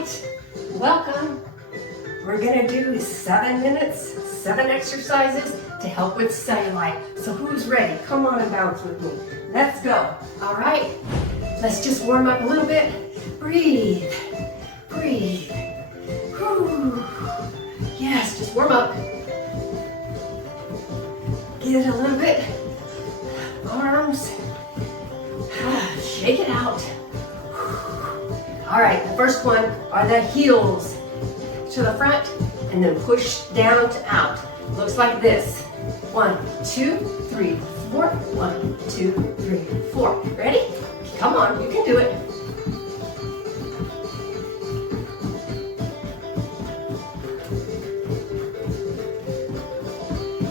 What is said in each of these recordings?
right, welcome. We're gonna do 7 minutes, 7 exercises to help with cellulite. So who's ready? Come on and bounce with me. Let's go. All right, let's just warm up a little bit. Breathe, breathe. Whew. Yes, just warm up. Get a little bit. Arms. Shake it out. All right, the first one are the heels to the front and then push down to out. Looks like this. 1, 2, 3, 4. 1, 2, 3, 4. Ready? Come on, you can do it.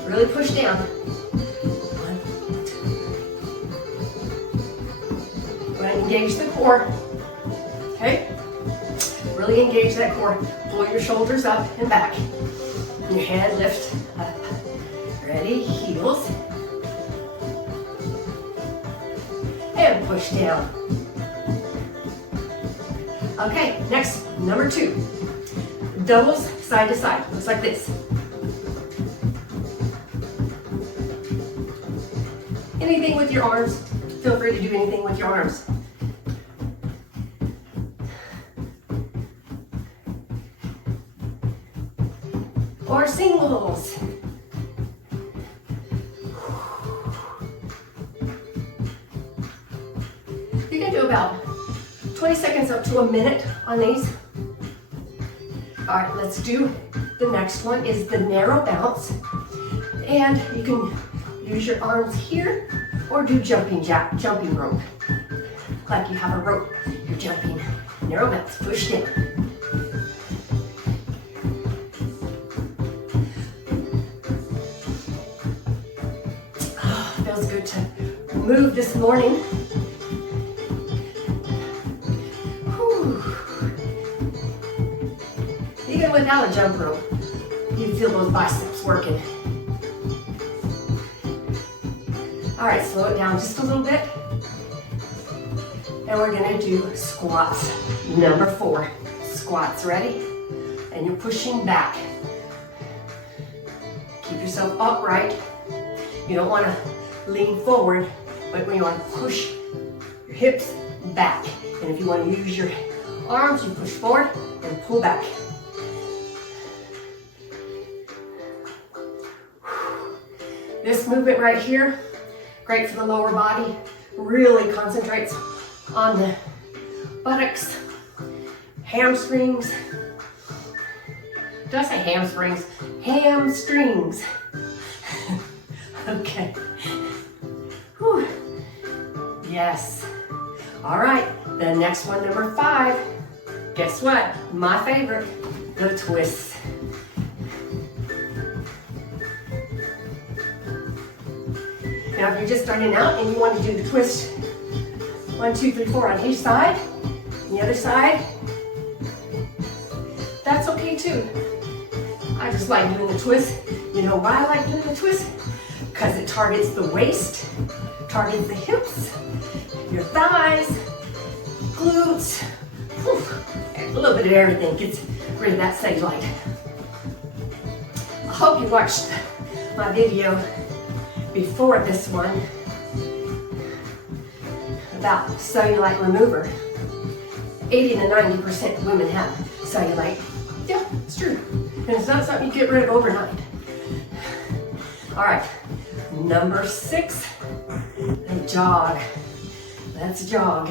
Really push down. 1, 2, 3. Go ahead and engage the core. Okay? Really engage that core. Pull your shoulders up and back. Your head lift up. Ready? Heels. And push down. Okay, next, number 2. Doubles side to side. Looks like this. Anything with your arms. Feel free to do anything with your arms. Or singles. You can do about 20 seconds up to a minute on these. All right, let's do the next one is the narrow bounce. And you can use your arms here or do jumping rope. Like you have a rope, you're jumping. Narrow bounce, push down. Feels good to move this morning. Whew. Even without a jump rope, you feel those biceps working. All right, slow it down just a little bit. And we're gonna do squats. Number 4, squats, ready? And you're pushing back. Keep yourself upright. You don't wanna lean forward, but when you want to push your hips back. And if you want to use your arms, you push forward and pull back. This movement right here, great for the lower body, really concentrates on the buttocks, hamstrings. Did I say hamstrings? Hamstrings. Okay. Whew. Yes. All right, the next one, number 5. Guess what? My favorite, the twists. Now, if you're just starting out and you want to do the twist, 1, 2, 3, 4 on each side, and the other side, that's okay too. I just like doing the twist. You know why I like doing the twist? Because it targets the waist, targets the hips, your thighs, glutes, a little bit of everything. Gets rid of that cellulite. I hope you watched my video before this one about cellulite remover. 80 to 90% of women have cellulite. Yeah, it's true. And it's not something you get rid of overnight. All right, number 6, and jog. Let's jog.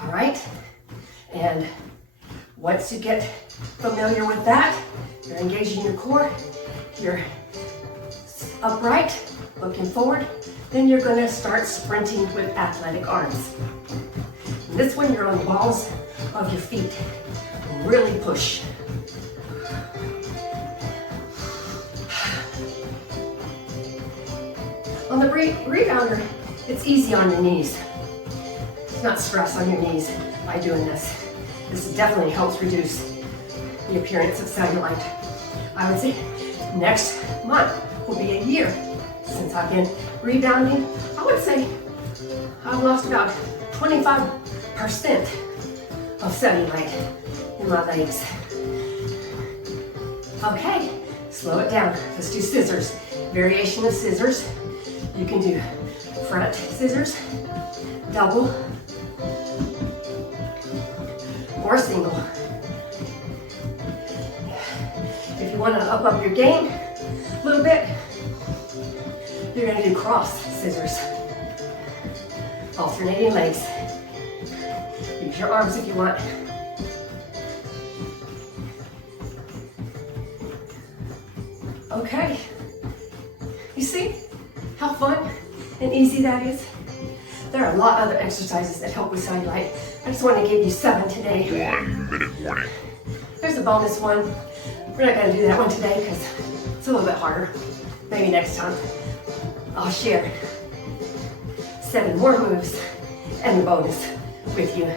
All right, and once you get familiar with that, you're engaging your core, you're upright, looking forward, then you're gonna start sprinting with athletic arms. And this one, you're on the balls of your feet. Really push. On the rebounder, it's easy on your knees. It's not stress on your knees by doing this. This definitely helps reduce the appearance of cellulite. I would say next month will be a year since I've been rebounding. I would say I've lost about 25 of cellulite in my legs. Okay, slow it down. Let's do scissors. Variation of scissors. You can do front scissors, double, or single. If you want to up your game a little bit, you're going to do cross scissors. Alternating legs. Use your arms if you want. Okay. You see how fun and easy that is? There are a lot of other exercises that help with cellulite. I just want to give you 7 today. 1 minute warning. There's a bonus one. We're not going to do that one today because it's a little bit harder. Maybe next time. I'll share 7 more moves and the bonus with you.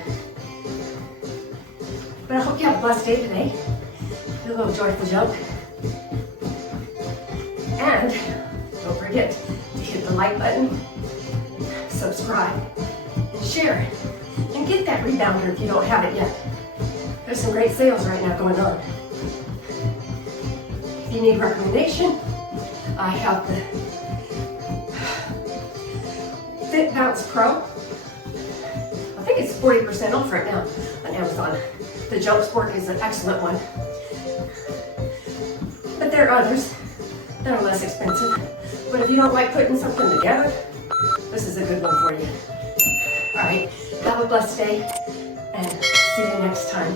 But I hope you have a blessed day today. Do a little joyful jump. And don't forget to hit the like button, subscribe, and share. And get that rebounder if you don't have it yet. There's some great sales right now going on. If you need recommendation, I have the Fit Bounce Pro. I think it's 40% off right now on Amazon. The Jump Sport is an excellent one. But there are others that are less expensive. But if you don't like putting something together, this is a good one for you. All right, have a blessed day and see you next time.